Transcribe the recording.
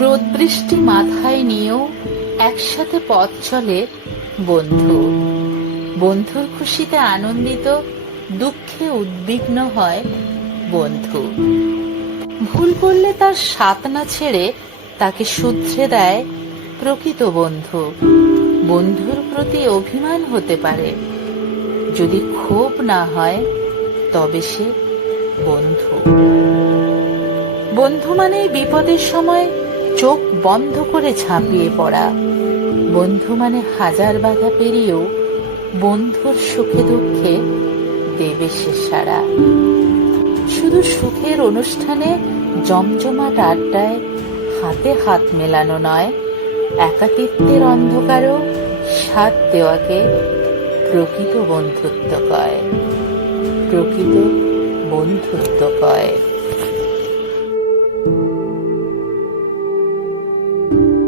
রোদ বৃষ্টি মাথায় নিয়েও একসাথে পথ চলে বন্ধু। বন্ধুর খুশিতে আনন্দিত, দুঃখে উদ্বিগ্ন হয় বন্ধু। ভুল করলে তার সাত না ছেড়ে তাকে শুধরে দেয় প্রকৃত বন্ধু। বন্ধুর প্রতি অভিমান হতে পারে। যদি ক্ষোভ না হয়, তবে সে বন্ধু। বন্ধু মানে বিপদের সময় চোখ বন্ধ করে ঝাঁপিয়ে পড়া। বন্ধু মানে হাজার বাধা পেরিয়েও বন্ধুর সুখে দুঃখে দেবে সে সারা শুধু সুখের অনুষ্ঠানে জমজমাট আড্ডায় হাতে হাত মেলানো নয়, একাকিত্বের অন্ধকারও সাথ দেওয়াকে প্রকৃত বন্ধুত্ব কয়। প্রকৃত বন্ধুত্ব কয়। Thank you